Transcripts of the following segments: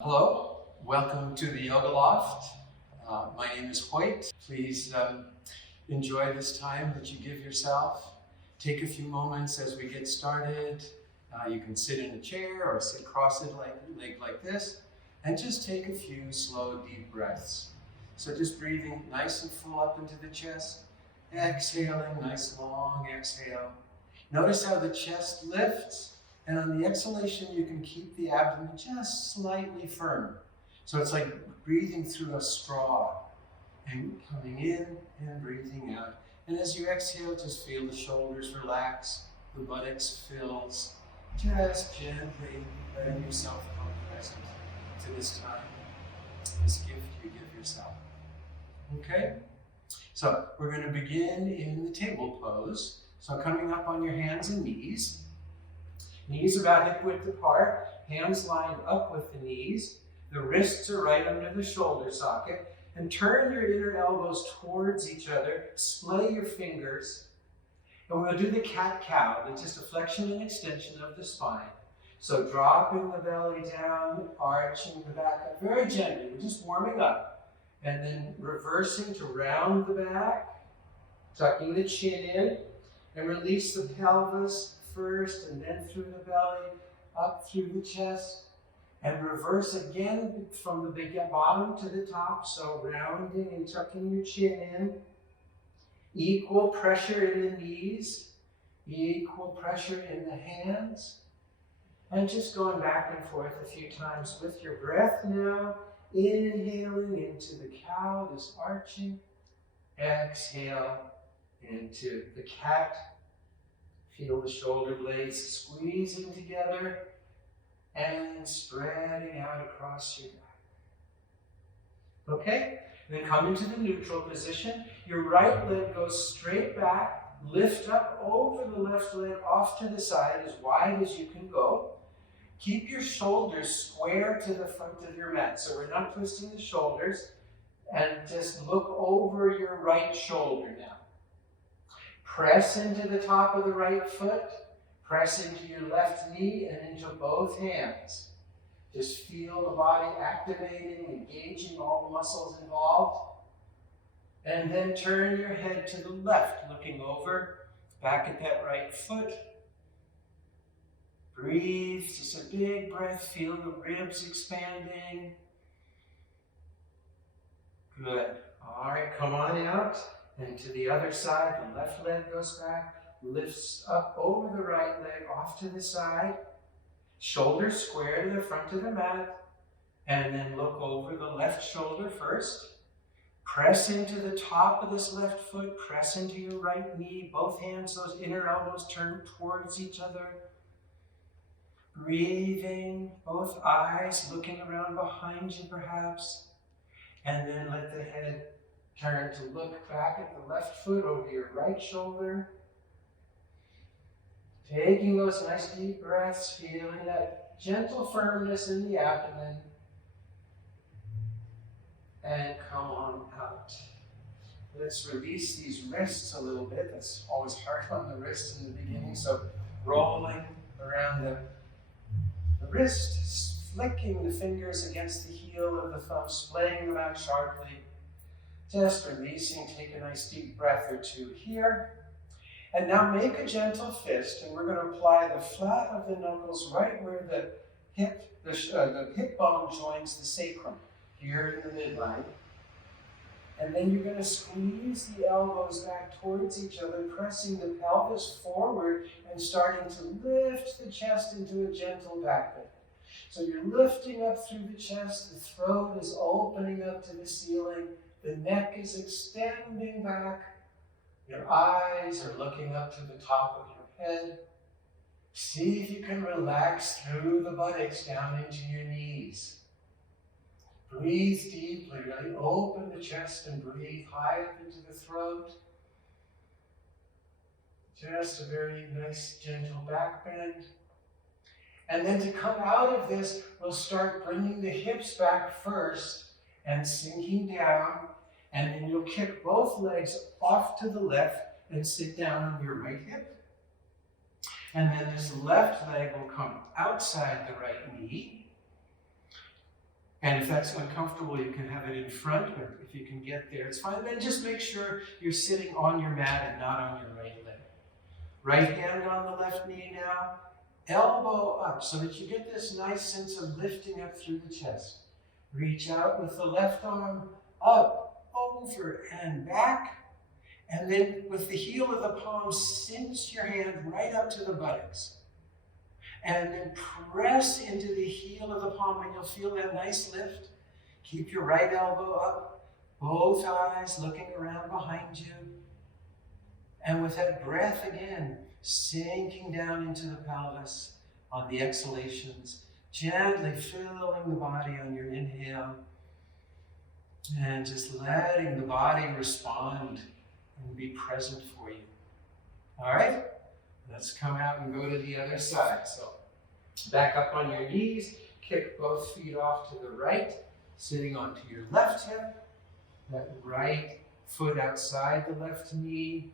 Hello, welcome to the Yoga Loft. My name is Hoyt. Please enjoy this time that you give yourself. Take a few moments as we get started. You can sit in a chair or sit cross-legged like this, and just take a few slow, deep breaths. So just breathing nice and full up into the chest, exhaling, nice long exhale. Notice how the chest lifts. And on the exhalation, you can keep the abdomen just slightly firm. So it's like breathing through a straw and coming in and breathing out. And as you exhale, just feel the shoulders relax, the buttocks fills. Just gently letting yourself come present to this time, this gift you give yourself. Okay? So we're going to begin in the table pose. So coming up on your hands and knees. Knees about hip width apart, hands lined up with the knees. The wrists are right under the shoulder socket. And turn your inner elbows towards each other. Splay your fingers. And we'll do the cat-cow. That's just a flexion and extension of the spine. So dropping the belly down, arching the back up very gently. We're just warming up. And then reversing to round the back. Tucking the chin in. And release the pelvis first and then through the belly, up through the chest, and reverse again from the bottom to the top, so rounding and tucking your chin in. Equal pressure in the knees, equal pressure in the hands, and just going back and forth a few times with your breath now, inhaling into the cow, this arching, exhale into the cat. Feel the shoulder blades squeezing together and spreading out across your back. Okay? Then come into the neutral position. Your right leg goes straight back. Lift up over the left leg off to the side as wide as you can go. Keep your shoulders square to the front of your mat. So we're not twisting the shoulders. And just look over your right shoulder now. Press into the top of the right foot, press into your left knee and into both hands. Just feel the body activating, engaging all the muscles involved. And then turn your head to the left, looking over, back at that right foot. Breathe, just a big breath, feel the ribs expanding. Good. All right, come on out. And to the other side, the left leg goes back, lifts up over the right leg, off to the side. Shoulders square to the front of the mat. And then look over the left shoulder first. Press into the top of this left foot. Press into your right knee. Both hands, those inner elbows turn towards each other. Breathing, both eyes looking around behind you perhaps. And then let the head turn to look back at the left foot over your right shoulder. Taking those nice deep breaths, feeling that gentle firmness in the abdomen. And come on out. Let's release these wrists a little bit. That's always hard on the wrist in the beginning. So rolling around the wrist, flicking the fingers against the heel of the thumb, splaying them out sharply. Just releasing, take a nice deep breath or two here. And now make a gentle fist, and we're going to apply the flat of the knuckles right where the hip bone joins the sacrum, here in the midline. And then you're going to squeeze the elbows back towards each other, pressing the pelvis forward and starting to lift the chest into a gentle back bend. So you're lifting up through the chest, the throat is opening up to the ceiling. The neck is extending back. Your eyes are looking up to the top of your head. See if you can relax through the buttocks down into your knees. Breathe deeply, really open the chest and breathe high up into the throat. Just a very nice, gentle back bend. And then to come out of this, we'll start bringing the hips back first and sinking down, and then you'll kick both legs off to the left and sit down on your right hip. And then this left leg will come outside the right knee. And if that's uncomfortable, you can have it in front, or if you can get there, it's fine. Then just make sure you're sitting on your mat and not on your right leg. Right hand on the left knee now, elbow up so that you get this nice sense of lifting up through the chest. Reach out with the left arm up, over, and back. And then with the heel of the palm, cinch your hand right up to the buttocks. And then press into the heel of the palm and you'll feel that nice lift. Keep your right elbow up, both eyes looking around behind you. And with that breath again, sinking down into the pelvis on the exhalations, gently filling the body on your inhale, and just letting the body respond and be present for you. All right? Let's come out and go to the other side. So back up on your knees, kick both feet off to the right, sitting onto your left hip, that right foot outside the left knee,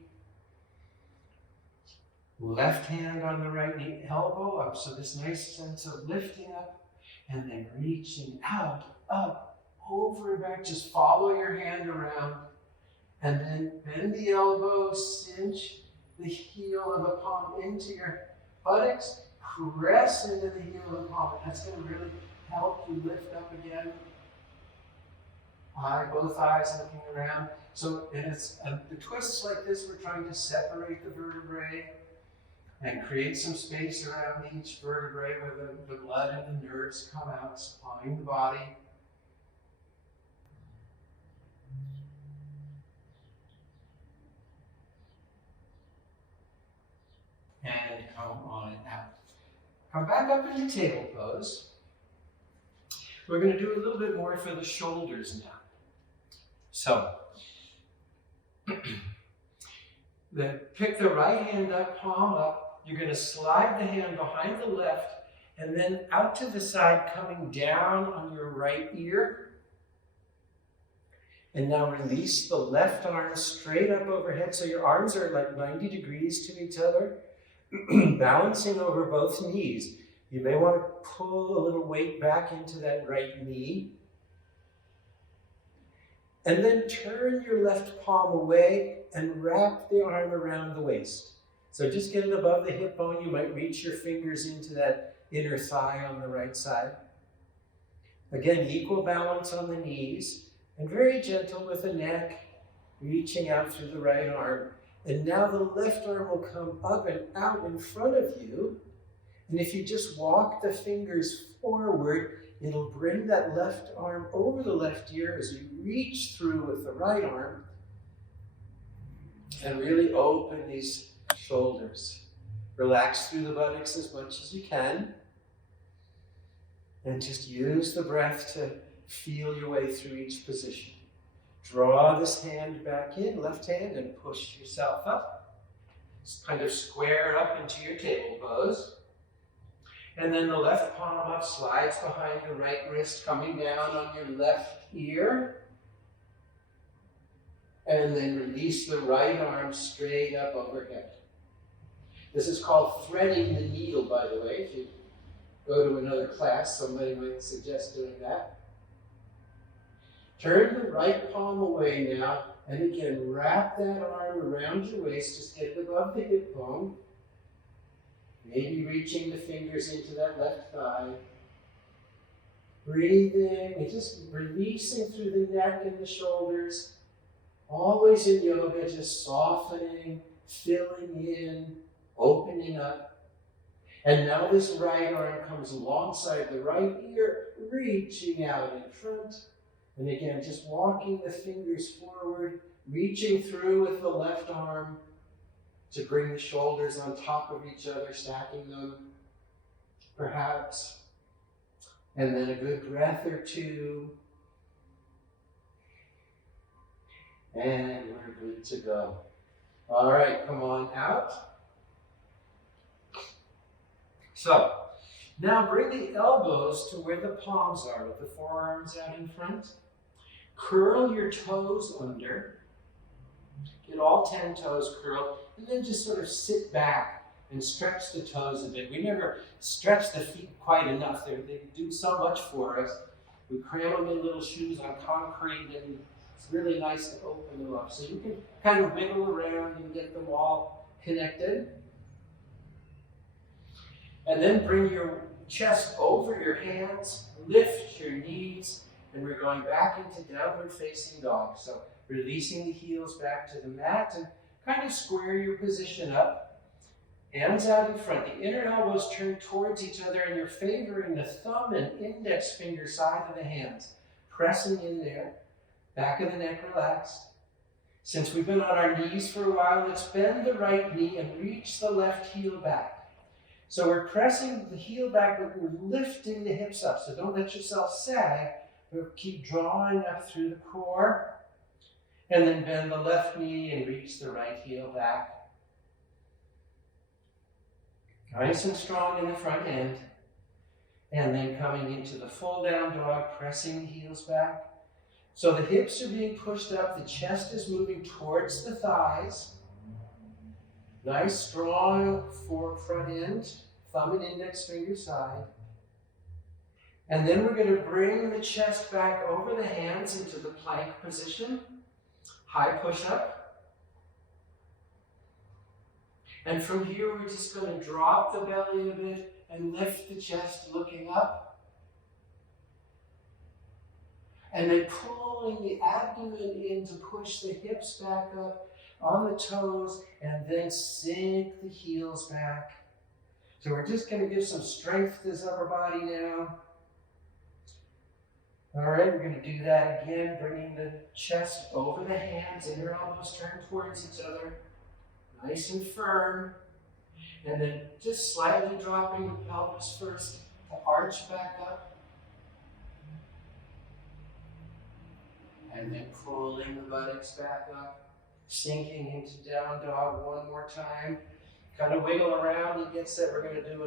left hand on the right knee, elbow up. So this nice sense of lifting up and then reaching out, up, over and back. Just follow your hand around and then bend the elbow, cinch the heel of the palm into your buttocks, press into the heel of the palm. That's going to really help you lift up again. Both eyes looking around. So the twists like this, we're trying to separate the vertebrae and create some space around each vertebrae where the blood and the nerves come out, supplying the body. And come on out. Come back up into table pose. We're going to do a little bit more for the shoulders now. So, pick the right hand up, palm up. You're going to slide the hand behind the left and then out to the side, coming down on your right ear. And now release the left arm straight up overhead. So your arms are like 90 degrees to each other, balancing over both knees. You may want to pull a little weight back into that right knee. And then turn your left palm away and wrap the arm around the waist. So just get it above the hip bone. You might reach your fingers into that inner thigh on the right side. Again, equal balance on the knees and very gentle with the neck, reaching out through the right arm. And now the left arm will come up and out in front of you. And if you just walk the fingers forward, it'll bring that left arm over the left ear as you reach through with the right arm and really open these shoulders. Relax through the buttocks as much as you can. And just use the breath to feel your way through each position. Draw this hand back in, left hand, and push yourself up. Just kind of square up into your table pose. And then the left palm up slides behind the right wrist, coming down on your left ear. And then release the right arm straight up overhead. This is called threading the needle, by the way. If you go to another class, somebody might suggest doing that. Turn the right palm away now, and again, wrap that arm around your waist, just get it above the hip bone. Maybe reaching the fingers into that left thigh. Breathing and just releasing through the neck and the shoulders. Always in yoga, just softening, filling in, opening up. And now this right arm comes alongside the right ear, reaching out in front. And again, just walking the fingers forward, reaching through with the left arm to bring the shoulders on top of each other, stacking them, perhaps. And then a good breath or two. And we're good to go. All right, come on out. So, now bring the elbows to where the palms are, with the forearms out in front. Curl your toes under. Get all 10 toes curled, and then just sort of sit back and stretch the toes a bit. We never stretch the feet quite enough. They do so much for us. We cram them in little shoes on concrete, and it's really nice to open them up. So you can kind of wiggle around and get them all connected. And then bring your chest over your hands, lift your knees, and we're going back into downward facing dog. So releasing the heels back to the mat and kind of square your position up. Hands out in front. The inner elbows turn towards each other, and you're favoring the thumb and index finger side of the hands. Pressing in there. Back of the neck relaxed. Since we've been on our knees for a while, let's bend the right knee and reach the left heel back. So we're pressing the heel back, but we're lifting the hips up. So don't let yourself sag, but keep drawing up through the core. And then bend the left knee and reach the right heel back. Nice and strong in the front end. And then coming into the full down dog, pressing the heels back. So the hips are being pushed up, the chest is moving towards the thighs. Nice, strong front end, thumb and index finger side. And then we're going to bring the chest back over the hands into the plank position. High push-up. And from here, we're just going to drop the belly a bit and lift the chest looking up. And then pulling the abdomen in to push the hips back up on the toes, and then sink the heels back. So we're just going to give some strength to this upper body now. All right, we're going to do that again, bringing the chest over the hands, inner elbows turn towards each other, nice and firm. And then just slightly dropping the pelvis first to arch back up. And then pulling the buttocks back up. Sinking into down dog one more time. Kind of wiggle around. He gets that. We're going to do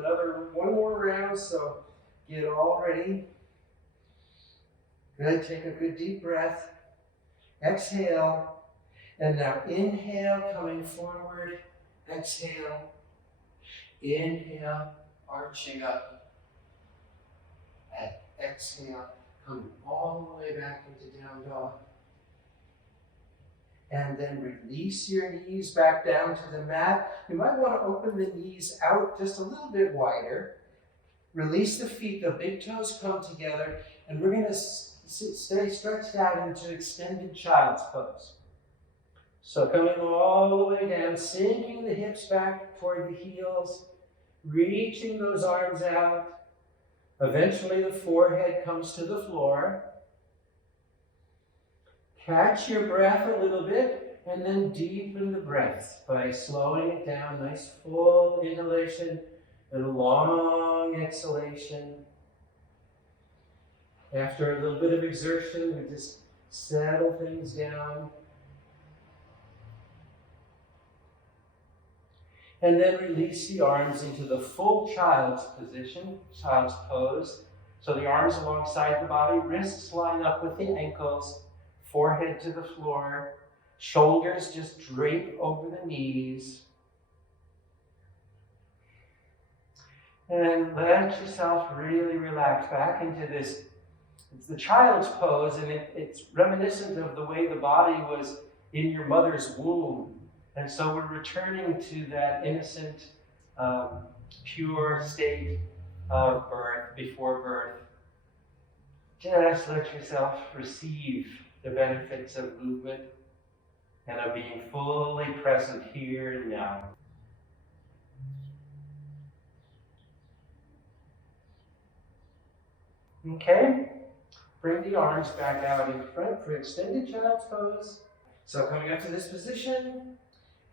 one more round, so get all ready. Good. Take a good deep breath. Exhale. And now inhale, coming forward. Exhale. Inhale, arching up. And exhale, coming all the way back into down dog. And then release your knees back down to the mat. You might want to open the knees out just a little bit wider. Release the feet, the big toes come together, and we're going to stay stretched out into extended child's pose. So coming all the way down, sinking the hips back toward the heels, reaching those arms out. Eventually the forehead comes to the floor. Catch your breath a little bit, and then deepen the breath by slowing it down. Nice full inhalation and a long exhalation. After a little bit of exertion, we just settle things down. And then release the arms into the full child's position, child's pose. So the arms alongside the body, wrists line up with the ankles. Forehead to the floor, shoulders just drape over the knees. And let yourself really relax back into this. It's the child's pose, and it's reminiscent of the way the body was in your mother's womb. And so we're returning to that innocent, pure state of birth, before birth. Just let yourself receive the benefits of movement and of being fully present here and now. Okay, bring the arms back out in front for extended child's pose. So coming up to this position,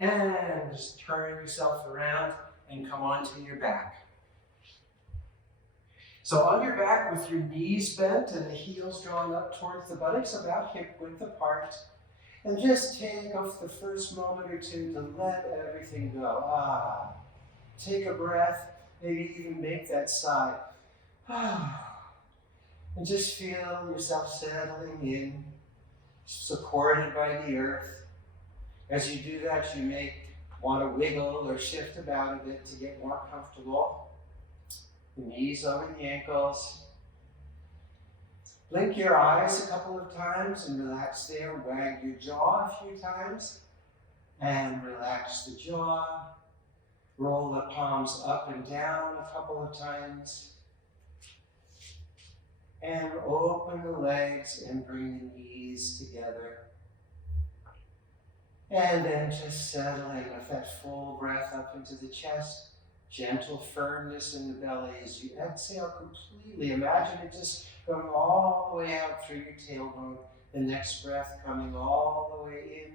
and just turn yourself around and come onto your back. So on your back with your knees bent and the heels drawn up towards the buttocks, about hip width apart. And just take off the first moment or two to let everything go. Take a breath, maybe even make that sigh. And just feel yourself settling in, supported by the earth. As you do that, you may want to wiggle or shift about a bit to get more comfortable. The knees over the ankles. Blink your eyes a couple of times and relax there. Wag your jaw a few times and relax the jaw. Roll the palms up and down a couple of times. And open the legs and bring the knees together. And then just settling with that full breath up into the chest. Gentle firmness in the belly as you exhale completely. Imagine it just going all the way out through your tailbone. The next breath coming all the way in,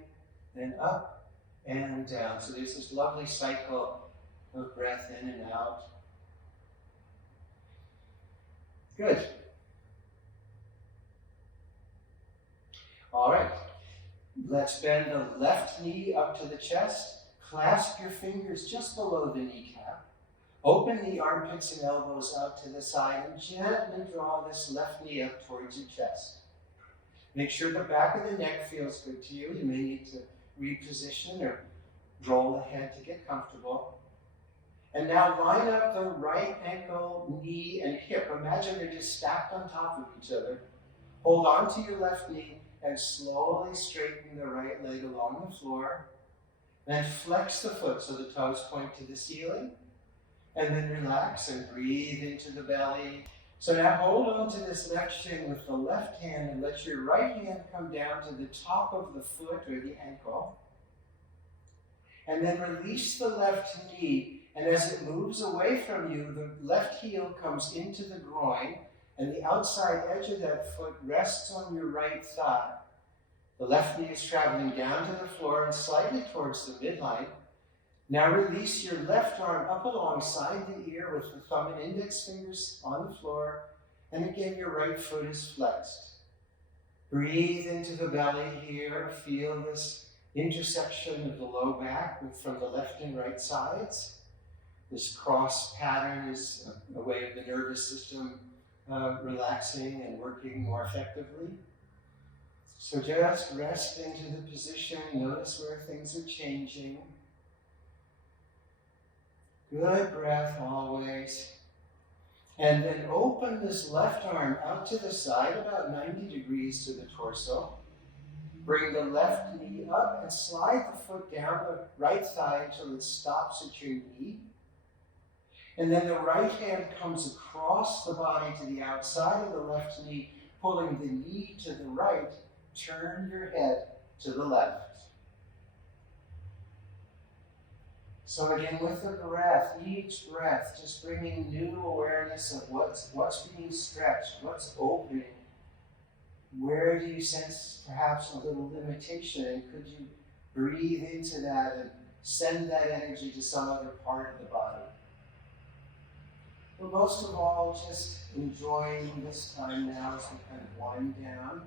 then up and down. So there's this lovely cycle of breath in and out. Good. All right. Let's bend the left knee up to the chest. Clasp your fingers just below the kneecap. Open the armpits and elbows out to the side and gently draw this left knee up towards your chest. Make sure the back of the neck feels good to you. You may need to reposition or roll the head to get comfortable. And now line up the right ankle, knee, and hip. Imagine they're just stacked on top of each other. Hold on to your left knee and slowly straighten the right leg along the floor. Then flex the foot so the toes point to the ceiling. And then relax and breathe into the belly. So now hold on to this left shin with the left hand and let your right hand come down to the top of the foot or the ankle. And then release the left knee. And as it moves away from you, the left heel comes into the groin. And the outside edge of that foot rests on your right thigh. The left knee is traveling down to the floor and slightly towards the midline. Now release your left arm up alongside the ear with the thumb and index fingers on the floor. And again, your right foot is flexed. Breathe into the belly here. Feel this intersection of the low back from the left and right sides. This cross pattern is a way of the nervous system relaxing and working more effectively. So just rest into the position, notice where things are changing. Good breath always. And then open this left arm out to the side, about 90 degrees to the torso. Bring the left knee up and slide the foot down the right thigh until it stops at your knee. And then the right hand comes across the body to the outside of the left knee, pulling the knee to the right. Turn your head to the left. So again, with the breath, each breath, just bringing new awareness of what's being stretched, what's opening. Where do you sense perhaps a little limitation? And could you breathe into that and send that energy to some other part of the body? But most of all, just enjoying this time now as we kind of wind down.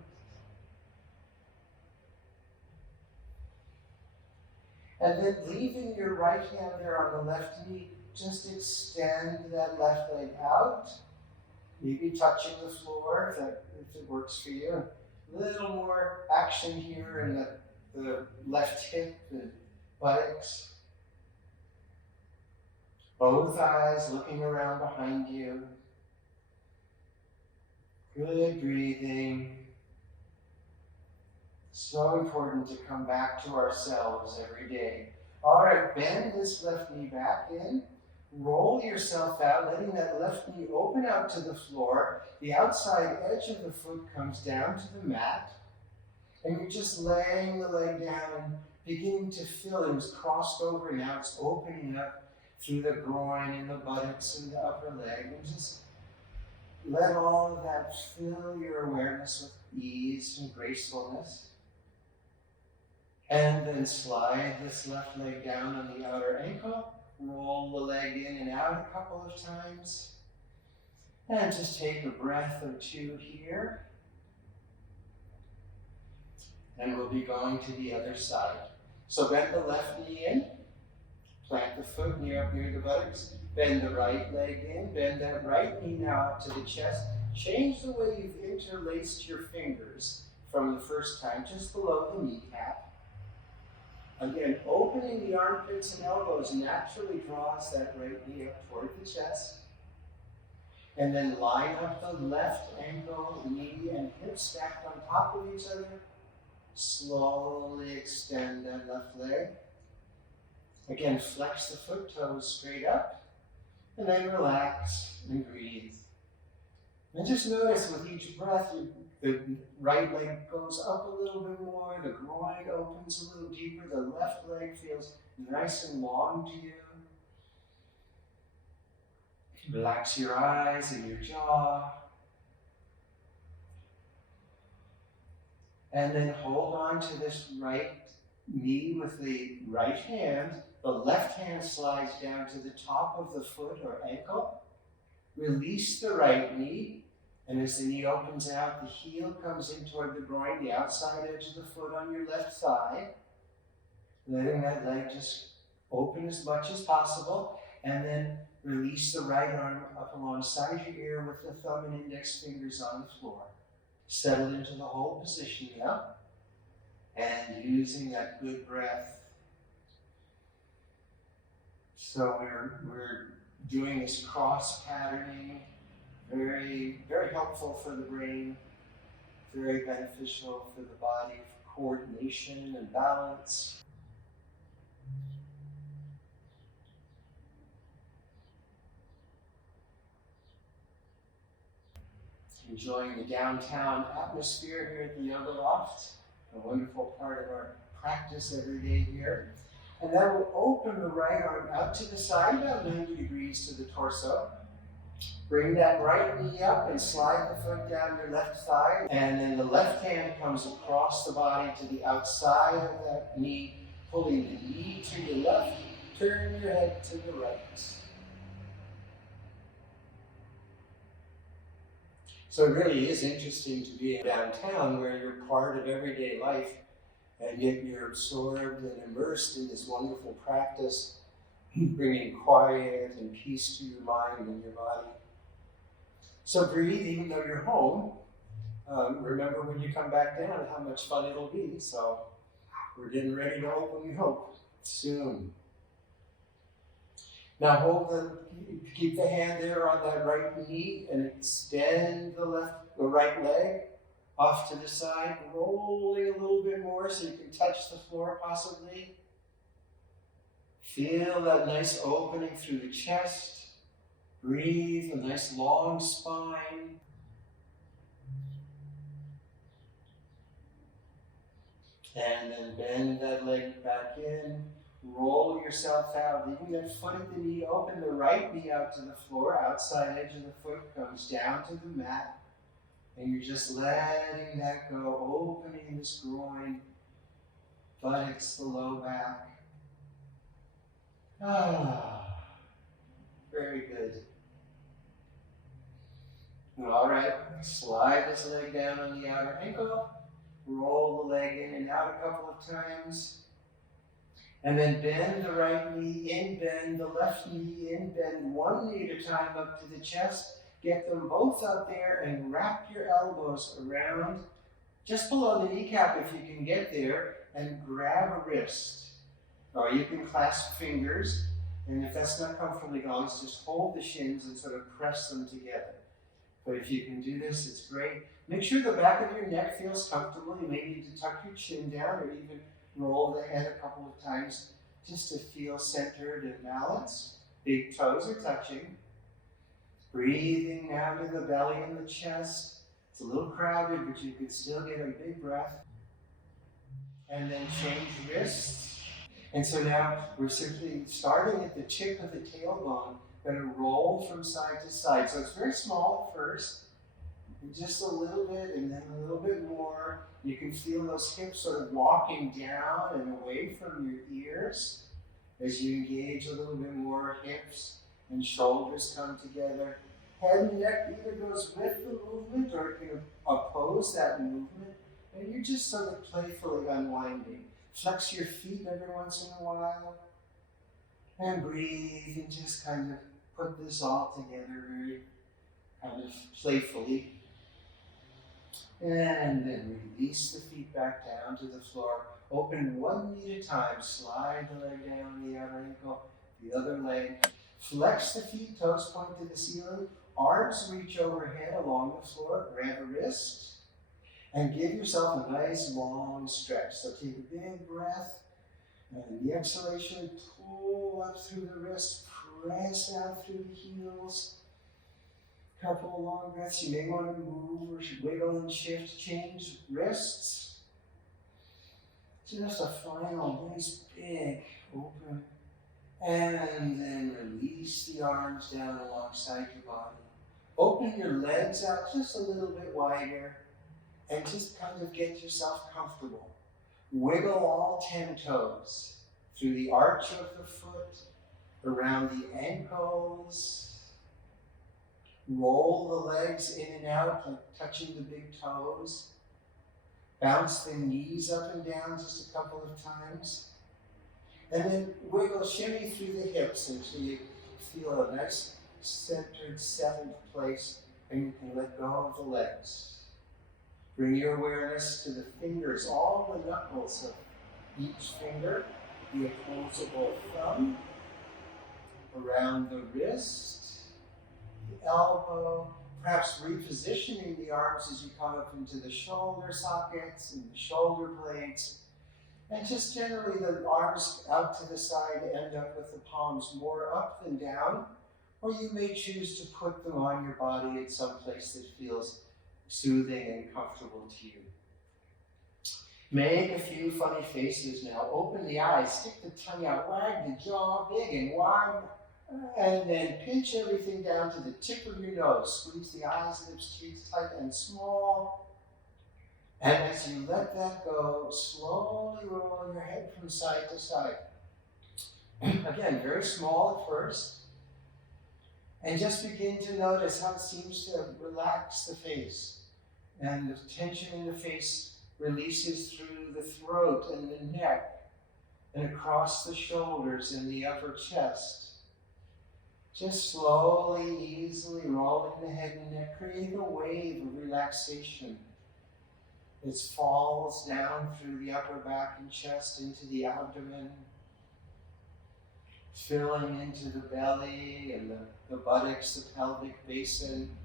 And then leaving your right hand there on the left knee, just extend that left leg out. Maybe touching the floor if it works for you. A little more action here in the left hip and buttocks. Both eyes looking around behind you. Good breathing. So important to come back to ourselves every day. All right, bend this left knee back in. Roll yourself out, letting that left knee open out to the floor. The outside edge of the foot comes down to the mat. And you're just laying the leg down and beginning to feel it was crossed over. Now it's opening up through the groin and the buttocks and the upper leg. And just let all of that fill your awareness with ease and gracefulness. And then slide this left leg down on the outer ankle. Roll the leg in and out a couple of times. And just take a breath or two here. And we'll be going to the other side. So bend the left knee in. Plant the foot near the buttocks. Bend the right leg in. Bend that right knee now up to the chest. Change the way you've interlaced your fingers from the first time, just below the kneecap. Again, opening the armpits and elbows naturally draws that right knee up toward the chest. And then line up the left ankle, knee, and hip stacked on top of each other. Slowly extend that left leg. Again, flex the foot toes straight up. And then relax and breathe. And just notice with each breath, the right leg goes up a little bit more, the groin opens a little deeper, the left leg feels nice and long to you. Relax your eyes and your jaw. And then hold on to this right knee with the right hand. The left hand slides down to the top of the foot or ankle. Release the right knee. And as the knee opens out, the heel comes in toward the groin, the outside edge of the foot on your left thigh. Letting that leg just open as much as possible. And then release the right arm up alongside your ear with the thumb and index fingers on the floor. Settle into the whole position now. And using that good breath. So we're doing this cross patterning. Very, very helpful for the brain, very beneficial for the body, for coordination and balance. Enjoying the downtown atmosphere here at the Yoga Loft, a wonderful part of our practice every day here. And that will open the right arm out to the side, about 90 degrees to the torso. Bring that right knee up and slide the foot down your left thigh. And then the left hand comes across the body to the outside of that knee, pulling the knee to your left. Turn your head to the right. So it really is interesting to be downtown where you're part of everyday life and yet you're absorbed and immersed in this wonderful practice, bringing quiet and peace to your mind and your body. So breathe even though you're home. Remember when you come back down how much fun it'll be. So we're getting ready to open, we hope, soon. Now keep the hand there on that right knee and extend the right leg off to the side, rolling a little bit more so you can touch the floor possibly. Feel that nice opening through the chest. Breathe, a nice long spine. And then bend that leg back in. Roll yourself out, leaving that foot at the knee open, the right knee out to the floor, outside edge of the foot comes down to the mat. And you're just letting that go, opening this groin, buttocks, the low back. Very good. All right, slide this leg down on the outer ankle, roll the leg in and out a couple of times. And then bend the right knee in, bend the left knee in, bend one knee at a time up to the chest. Get them both out there and wrap your elbows around just below the kneecap if you can get there, and grab a wrist. Or you can clasp fingers, and if that's not comfortably going, just hold the shins and sort of press them together. But if you can do this, it's great. Make sure the back of your neck feels comfortable. You may need to tuck your chin down or even roll the head a couple of times just to feel centered and balanced. Big toes are touching. Breathing now to the belly and the chest. It's a little crowded, but you can still get a big breath. And then change wrists. And so now we're simply starting at the tip of the tailbone, going to roll from side to side. So it's very small at first, just a little bit and then a little bit more. You can feel those hips sort of walking down and away from your ears as you engage a little bit more. Hips and shoulders come together. Head and neck either goes with the movement or it can oppose that movement. And you're just sort of playfully unwinding. Flex your feet every once in a while. And breathe and just kind of put this all together very kind of playfully. And then release the feet back down to the floor. Open one knee at a time. Slide the leg down the outer ankle, the other leg. Flex the feet, toes point to the ceiling. arms reach overhead along the floor, grab a wrist, and give yourself a nice long stretch. So take a big breath, and in the exhalation, pull up through the wrist, press out through the heels. Couple of long breaths. You may want to move or wiggle and shift, change wrists. Just a final nice big open. And then release the arms down alongside your body. Open your legs out just a little bit wider and just kind of get yourself comfortable. Wiggle all 10 toes through the arch of the foot, around the ankles. Roll the legs in and out, like touching the big toes. Bounce the knees up and down just a couple of times. And then wiggle, shimmy through the hips until you feel a nice centered, settled place, and you can let go of the legs. Bring your awareness to the fingers, all the knuckles of each finger, the opposable thumb, around the wrist, the elbow, perhaps repositioning the arms as you come up into the shoulder sockets and the shoulder blades. And just generally the arms out to the side end up with the palms more up than down, or you may choose to put them on your body at some place that feels soothing and comfortable to you. Make a few funny faces now. Open the eyes, stick the tongue out, wag the jaw big and wide, and then pinch everything down to the tip of your nose. Squeeze the eyes, lips, cheeks tight and small. And as you let that go, slowly roll your head from side to side. Again, very small at first. And just begin to notice how it seems to relax the face. And the tension in the face releases through the throat and the neck and across the shoulders and the upper chest. Just slowly, easily rolling the head and neck, creating a wave of relaxation. It falls down through the upper back and chest into the abdomen, filling into the belly and the buttocks, the pelvic basin.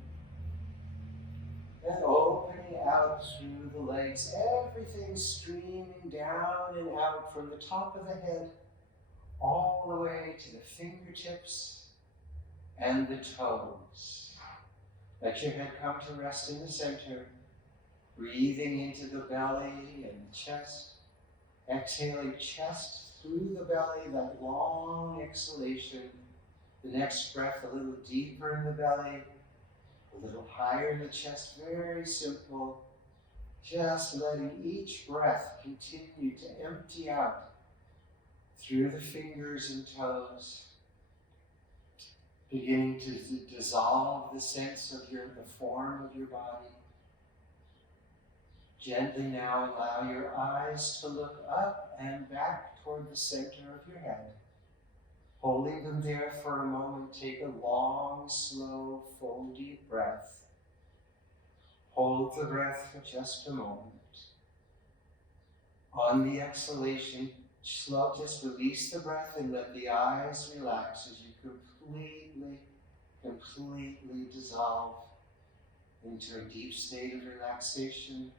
Then opening out through the legs, everything streaming down and out from the top of the head all the way to the fingertips and the toes. Let your head come to rest in the center, breathing into the belly and the chest. Exhaling chest through the belly, that long exhalation. The next breath a little deeper in the belly, a little higher in the chest, very simple. Just letting each breath continue to empty out through the fingers and toes. Beginning to dissolve the sense of the form of your body. Gently now allow your eyes to look up and back toward the center of your head. Holding them there for a moment, take a long, slow, full, deep breath. Hold the breath for just a moment. On the exhalation, just release the breath and let the eyes relax as you completely dissolve into a deep state of relaxation,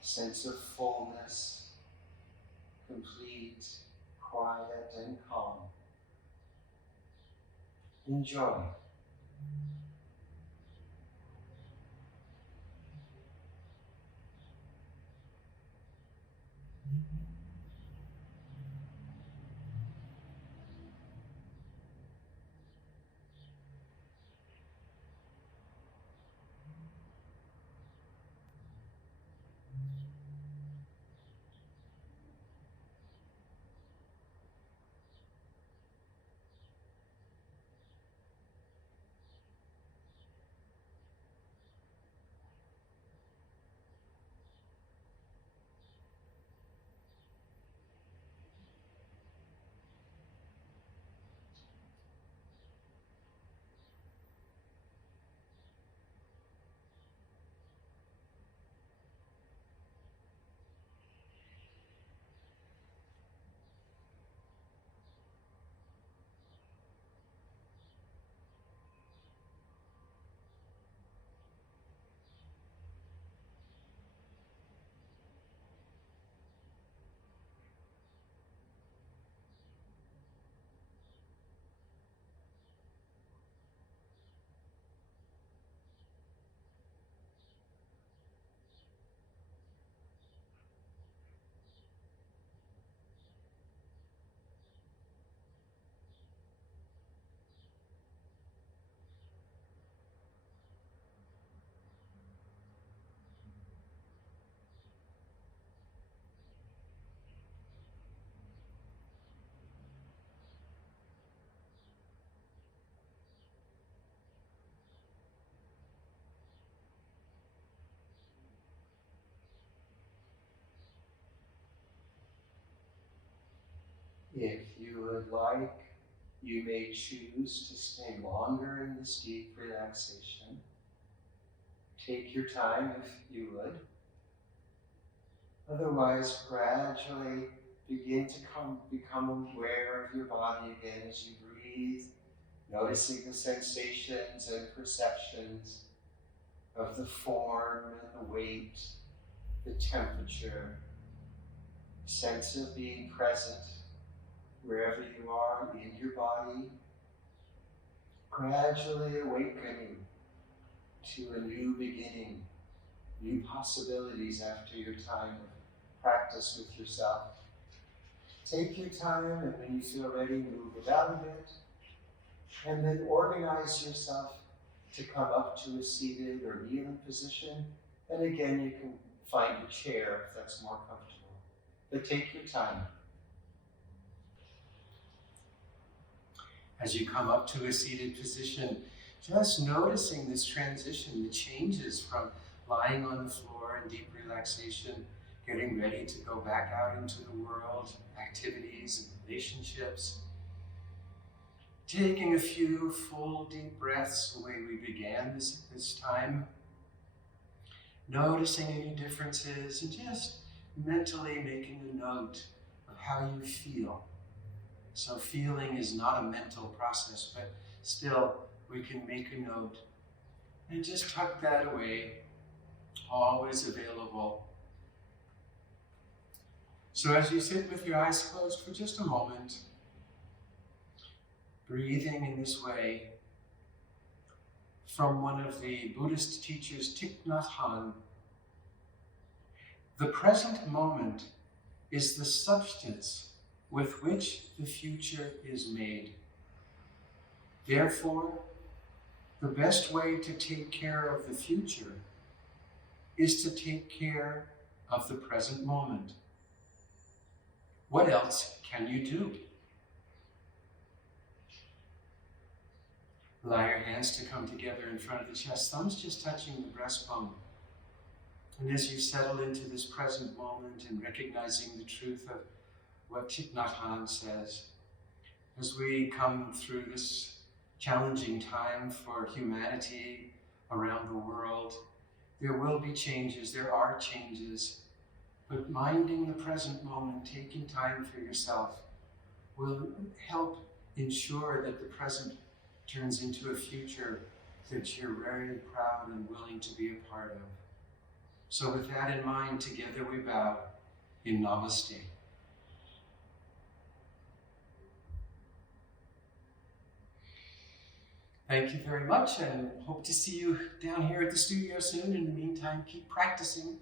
sense of fullness, complete, quiet, and calm. Enjoy. If you would like, you may choose to stay longer in this deep relaxation. Take your time if you would. Otherwise, gradually begin to become aware of your body again as you breathe, noticing the sensations and perceptions of the form and the weight, the temperature, sense of being present wherever you are in your body, gradually awakening to a new beginning, new possibilities after your time of practice with yourself. Take your time, and when you feel ready, move about a bit, and then organize yourself to come up to a seated or kneeling position. And again, you can find a chair if that's more comfortable. But take your time. As you come up to a seated position, just noticing this transition, the changes from lying on the floor in deep relaxation, getting ready to go back out into the world, activities and relationships. Taking a few full deep breaths the way we began this time. Noticing any differences and just mentally making a note of how you feel. So feeling is not a mental process, but still we can make a note and just tuck that away, always available. So as you sit with your eyes closed for just a moment, breathing in this way, from one of the Buddhist teachers, Thich Nhat Hanh, the present moment is the substance with which the future is made. Therefore, the best way to take care of the future is to take care of the present moment. What else can you do? Allow your hands to come together in front of the chest, thumbs just touching the breastbone. And as you settle into this present moment and recognizing the truth of what Thich Nhat Hanh says, as we come through this challenging time for humanity around the world, there will be changes, there are changes, but minding the present moment, taking time for yourself, will help ensure that the present turns into a future that you're very proud and willing to be a part of. So with that in mind, together we bow in Namaste. Thank you very much, and hope to see you down here at the studio soon. In the meantime, keep practicing.